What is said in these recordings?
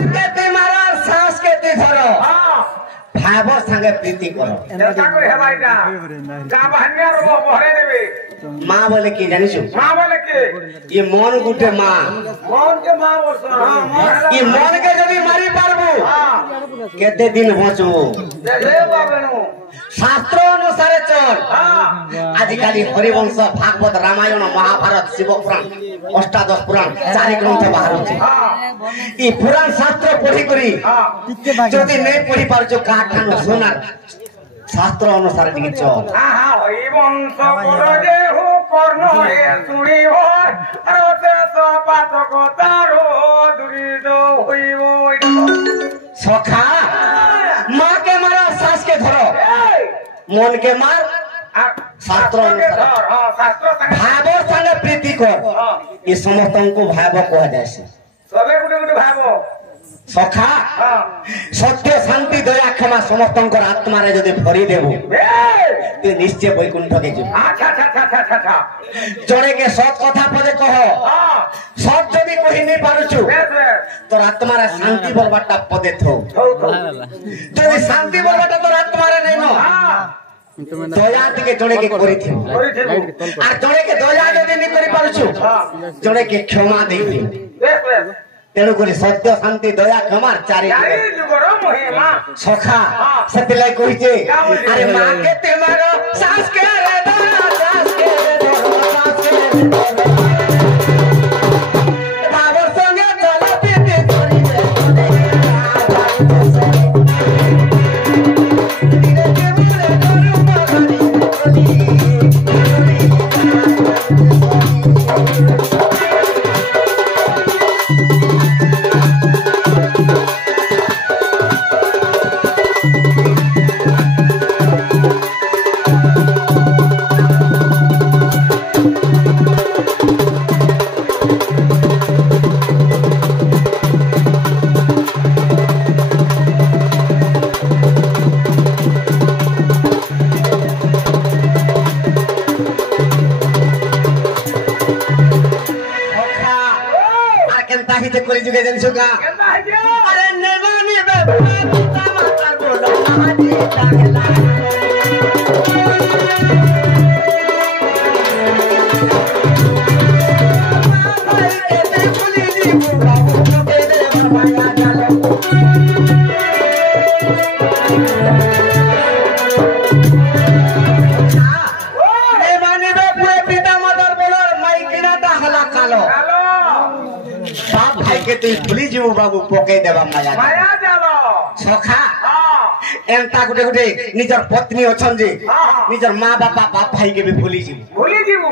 केते मारो सांस केते धरो भाव संगे प्रीति करो जैसा कोई है भाई का का बहनिया रो बहरे देवे माँ बोले की जानिसु मां बोले के ये मन गुटे माँ कौन के मां बोल हां मोर ये मन के जदी मारी पारबो हां केते दिन बचबो ले बाबेनु शास्त्र अनुसार चल हां आजिकाली हरिवंश भागवत रामायण महाभारत शिवपुराण अष्टादश पुराण चारि ग्रंथ बाहर छे ई पुराण शास्त्र पढ़ी करी जदी नहीं पढ़ी पारछो काठानो सोनार शास्त्र अनुसार टिके चल हां हां होई वंश पुरजे हो कर्ण हे सुनी हो अरते सपात को तारो दुरी दो होई सखा माँ के मारा सास के धरो मन के मार शास्त्र अनुसार हां शास्त्र संगे भाव संगे प्रीति कर ये समस्तन को भाव कह जाय से सबे गुटे गुटे भाबो सखा हां सत्य शांति दया क्षमा समस्तंकर आत्मा रे जदि भरी देबो ते निश्चय वैकुंठ के जीव अच्छा अच्छा अच्छा अच्छा जड़े के सत कथा पदे कह हां सत जदि कहि नहीं पारुछु तोर आत्मा रे शांति बोलबाटा पदे थौ जदि शांति बोलबाटा तोर आत्मा रे नहीं न हां दया टिके जड़े के करि थी आ जड़े के दया जदि नहीं करि पारुछु जड़े के क्षमा देई थी तेणु करी सत्य शांति दया क्षमा चारि सखा सतिलाई कहिचे अरे माँ के तेमारो सास के रे दाना सास के रे धर्म सास के रे बाबर संगे चला पीते चली जुगे जनसुका अरे नेवानी बे माता बोलो महाजी लागला भाई के ते पुली जी बुला के दे भरवाया जालो नेवानी बे पुए पिता मदर बोलो माइकिना ता हला कालो भाई के तू भूली जीव बाबू पके देबा माया माया जालो सखा हां एंता गुटे गुटे निजर पत्नी अछन जे निजर मां बापा बाप भाई के भी भूली जीव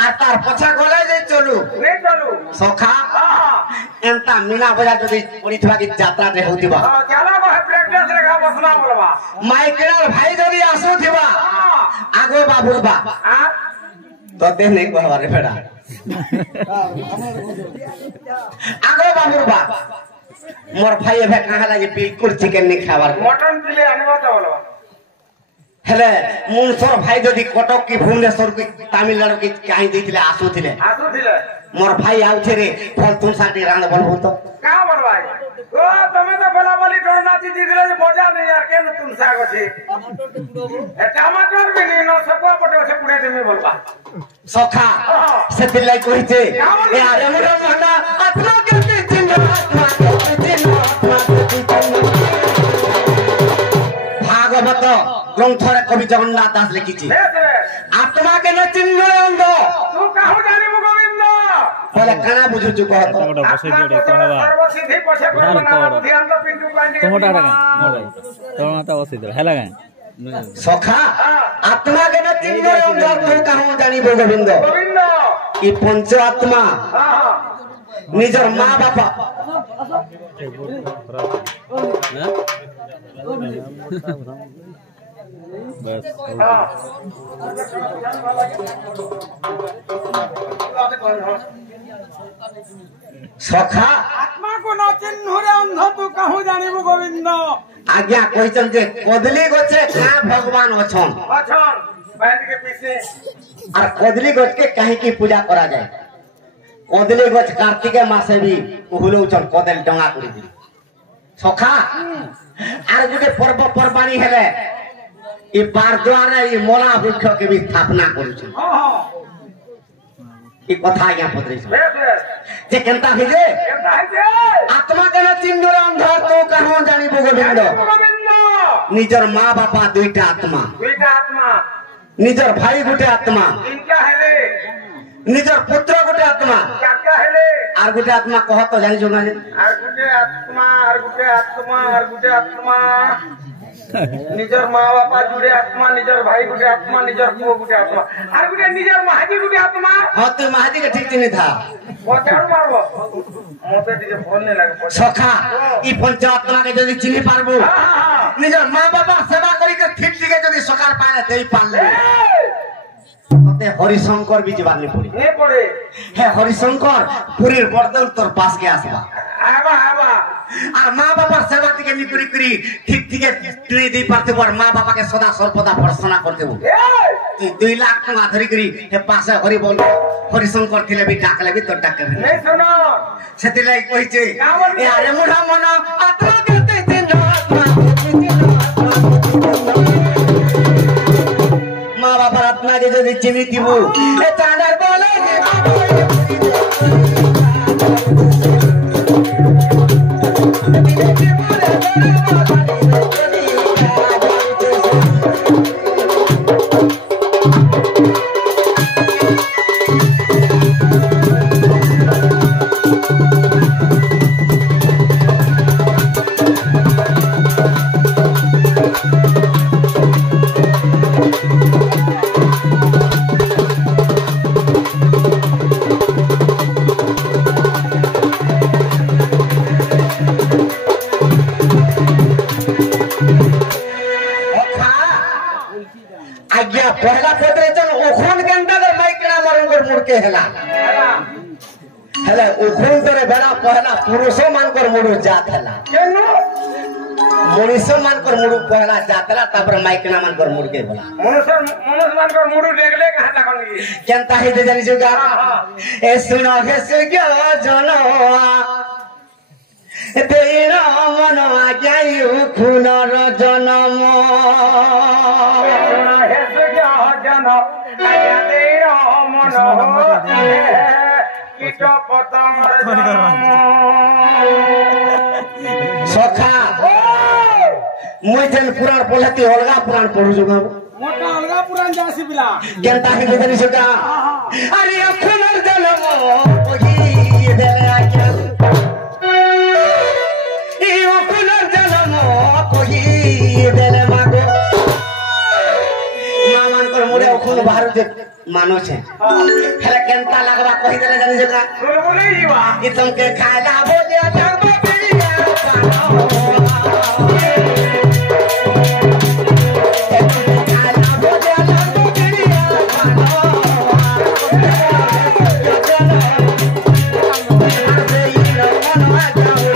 आ तार पछा गले जे चलू नहीं चलू सखा हां एंता मीना बजा जदी पड़ीथवा की यात्रा रे होतिबा हां चला को प्रैक्टिस रेखा बसना बोलबा माइकल भाई जदी आसुथिबा आगो बाबू बा हां तो दे नहीं कहवा रे बेटा आगो बाबू बा मोर भाई एबे कहा लागे बिल्कुल चिकन नहीं खावार मटन पिले आनबा त बोलबा हेले मुनसर भाई जदी कटक की भुवनेश्वर की तमिलनाडु की कहीं देथिले आसुथिले मोर भाई आउथे रे फल तुम साटी रांद बोलबो तो का बोलबाई ओ तमे तो बोला बोली कोन नाची दिदिले जे मजा नहीं यार केन तुम सागो छी ए टमाटर भी नहीं न सबा पटे से पुणे देमे बोलबा सखा सेतिलाई कहिते ए आरे मोर मना आत्मा के चिन्ह आत्मा के चिन्ह आत्मा के चिन्ह भागवत ग्रंथरे कवि जगन्नाथ दास लिखिछि आत्मा के न चिन्ह अंध तू काहू जानि मु गोविंद बोले काना बुझु छु कहत सर्वसिद्धि पछे को ना ध्यान तो पिंटू कांडी टमाटर का टमाटर वसिद हैला गाय सखा आत्मा के न चिन्ह अंध तू काहू जानि गोविंद गोविंद ई पंच आत्मा हां निजर मां बापा बस सखा आत्मा को न चिन्ह रे अंध तू काहू जानि मु गोविंद आज्ञा कहिसन जे कदली गछे का भगवान अछन अछन बैठ के पीछे और कदली गछ के काहे की पूजा करा जाए कदली गछ कार्तिक मासे भी उहुलो छन कदल डंगा करी दी সখা আর গোটে পর্বপর্বাণী হেলে এই বারদ্বারে এই মলা বৃক্ষকে বি স্থাপনা করছে এই কথা আজ্ঞা পত্রেছ যে কেনতা হইছে আত্মা কেন চিহ্নর অন্ধ তো কাহ জানিব গোবিন্দ নিজর মা বাপা দুইটা আত্মা নিজর ভাই গোটে আত্মা নিজর পুত্র গোটে আত্মা আর গোটে আত্মা কহ তো জানিছ না নিজের মা বাপা জুড়ে আত্মা নিজের ভাই গুটে আত্মা নিজের পুଅ গুটে আত্মা আর গুটে নিজের মাহাজি গুটে আত্মা হ্যাঁ তুই মাহাজি কে ঠিক চিনি থা পচাড় মারব মতে দিকে ফোন নে লাগে সখা ই পঞ্চ আত্মা কে যদি চিনি পারবো নিজের মা বাবা সেবা করি কে ঠিক ঠিক যদি সকাল পারে দেই পারলে মতে হরিশঙ্কর বি জীবানি পড়ি নে পড়ে হ্যাঁ হরিশঙ্কর পুরীর বরদৌল তোর পাশ কে আসবা আবা আবা আর মা বাবার সেবা থেকে নিকরি করি ঠিক ঠিক তুই দেই পারতে আর মা বাবাকে সদা সর্বদা ভর্সনা করতে তুই 2 লাখ টাকা ধরি করি হে পাশে হরি বল হরিশঙ্কর থিলে বি ডাকলে বি তোর ডাকবে নে শোনো সেটি লাই কইছে এ আরে মুঢ়া মন আত্মা কেতে দিন আত্মা মা বাবার আপনাকে যদি চিনি দিব এ চাঁদার বলে पहला पत्र चल ओखन के अंदर माइकड़ा मरंगर मुड़के हेला हेले ओखन तोरे बेड़ा पहला पुरुषो मानकर मुड़ु जात हेला केनो मनुष्य मानकर मुड़ु पहला जातला तबर माइकड़ा मानकर मुड़के होला मनुष्य मानकर मुड़ु देखले कहां लागल केनता हे दे जानि जुगा ए सुनो हे सुग्यो जनवा तेरा मन आज्ञायु खुनर जनम सखा मुझे पुराण पढ़ती अलगा पुराण पढ़ू जुगा मोटा अलगा पुराण जासी बिला केनता हे देनी सका अरे खुनर जनम ओही देले आज्ञा ई खुनर जनम कोही देले मागो मामान कर मुड़े खुन बाहर जे मानो छे हेले केनता लागबा कहि देले जानि जका बोले जीवा ई तुमके खाला बोले जाबो पिया पानो खाला बोले जाबो पिया पानो अरे ई रमन आजाऊ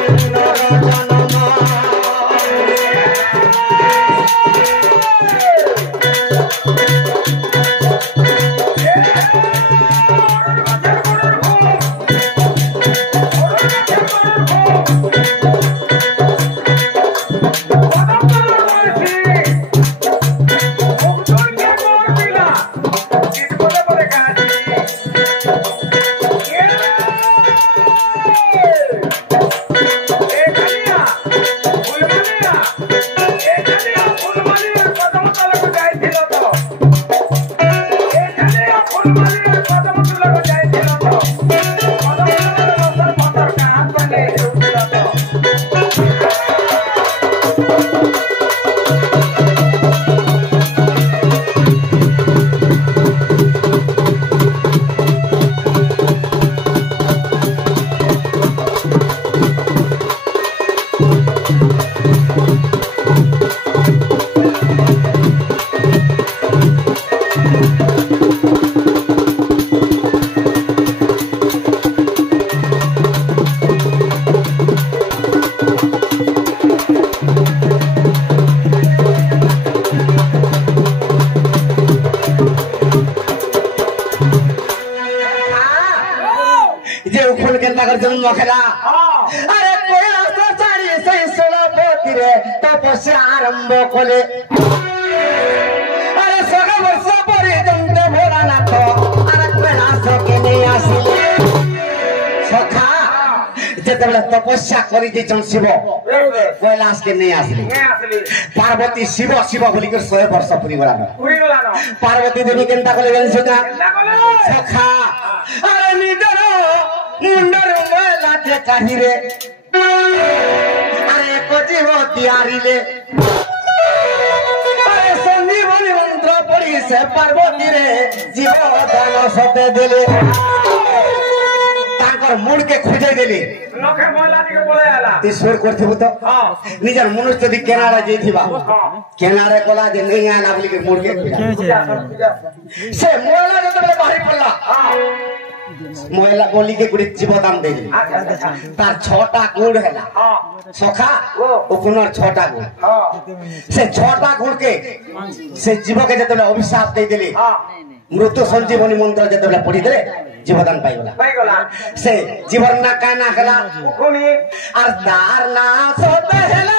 जन्म खेला अरे कोई रास्ता चाहिए सही सोला তপস্যা আরম্ভ করে আরে সগা বর্ষ পর্যন্ত ভোলানাথ আর কৈলাসকে নিয়ে আসিলে সখা যেতেবেলে তপস্যা করি দিয়েছেন শিব কৈলাসকে নিয়ে আসলে পার্বতী শিব শিব বলি করে 100 বর্ষ পুরি গলা পার্বতী দেবী কেনতা কলে জানিস না সখা আরে নিজর মুন্ডর ময়লাতে কাহিরে আরে এক জীব তিয়ারিলে আরে সঞ্জীবনী মন্ত্র পড়ি সে পার্বতী রে জীব দান সতে দিলে তাঙ্কর মুড়কে খুঁজে দিলি লোকে ময়লা দিকে বলে আলা তুই সুর করছিস তো নিজের মনুষ্য যদি কেনারে যাইথিবা কেনারে কলা যে নেই আনা বলি কে মুড়কে সে ময়লা যেতেবেলে বাহির পড়লা ময়লা বলিকে গুড়ি জীবদান দেলি তার 6টা গুড় হেলা সখা ওখানের 6টা গুড় সে 6টা গুড়কে সে জীবকে যেতেবেলে অভিশাপ দেই দিলি মৃত্যু সঞ্জীবনী মন্ত্র যেতেবেলে পড়ি দিলে জীবদান পাইগলা সে জীবন না কায় না হেলা আর তার না সতে হেলা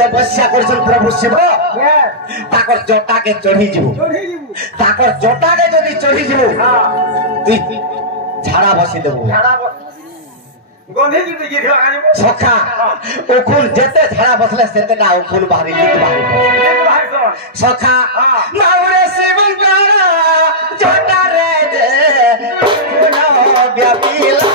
তপস্যা করছেন প্রভু শিব তাকর জটাকে চড়ি যাব তাকর জটাকে যদি চড়ি যাব তুই ঝাড়া বসি দেব সখা ওখন যেতে ঝাড়া বসলে সেতে না ওখন বাহারি সখা মাউরে শিবঙ্কর জটারে যে ব্যাপিলা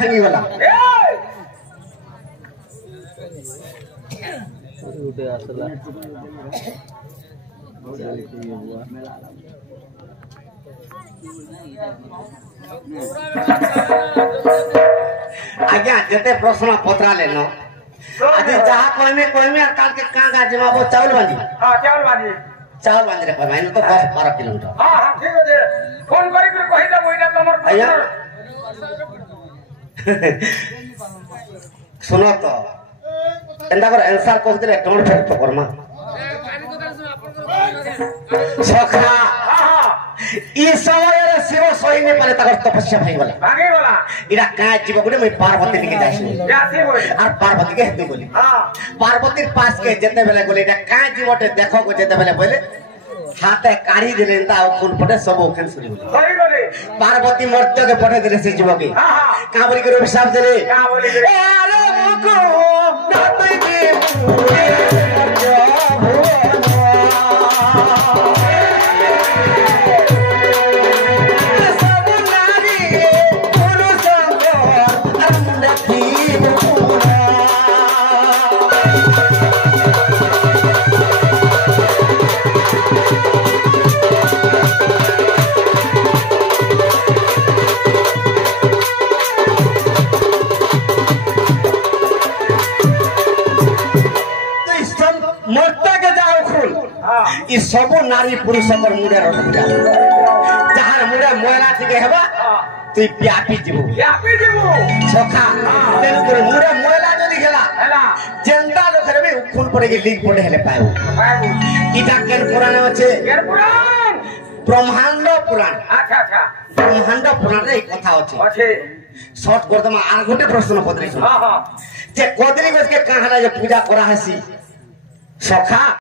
ভাঙিগলা উঠে আসলা আজ্ঞা যেতে প্রশ্ন পত্রালে ন আজ যাহা কইমে আর কালকে কাঁগা জমাবো চাউল বাঁধি চাউল বাঁধি রে কইমে তো 10-12 কিলোমিটার ঠিক আছে ফোন করি কই দেব এটা তোমার আজ্ঞা শুনো তো এন্ডা করে অ্যানসার কইতে টমেটো ফেরত করমা সখা ই সময়ের শিব সহিনে পারে তার তপস্যা ভাঙিগলা এরা কাজ জীব করে মই পার্বতী দিকে যাইছি আর পার্বতীকে হেতু বলি পার্বতীর পাশকে যেতে বেলে বলি এটা কাজ জীবতে দেখো গো যেতে বেলে বলে হাতে কাঢ়ি দিলেন তা ফুল পটে সব ওখানে শুনি বলি পার্বতী মর্ত্যকে পটে দিলে সেই যুবকে কাবরি করে অভিশাপ দিলে এ আরে মুকো নাতই কি सब नारी पुरुष मुड़े रखा जहार मुड़े मयला टिके हेबा तुई ब्यापी जीवो सखा तेनु कर मुड़े मयला जदी गेला जेंता लोक रे उखुन पड़े के लीक पड़े हेले पायो इटा केन पुराण আছে केन पुराण ब्रह्मांड पुराण अच्छा अच्छा ब्रह्मांड पुराण रे कथा আছে শর্ট করতে আর গোটে প্রশ্ন পত্রিছ হ্যাঁ হ্যাঁ যে কদলী গছকে কাহারা যে পূজা করা হেসি সখা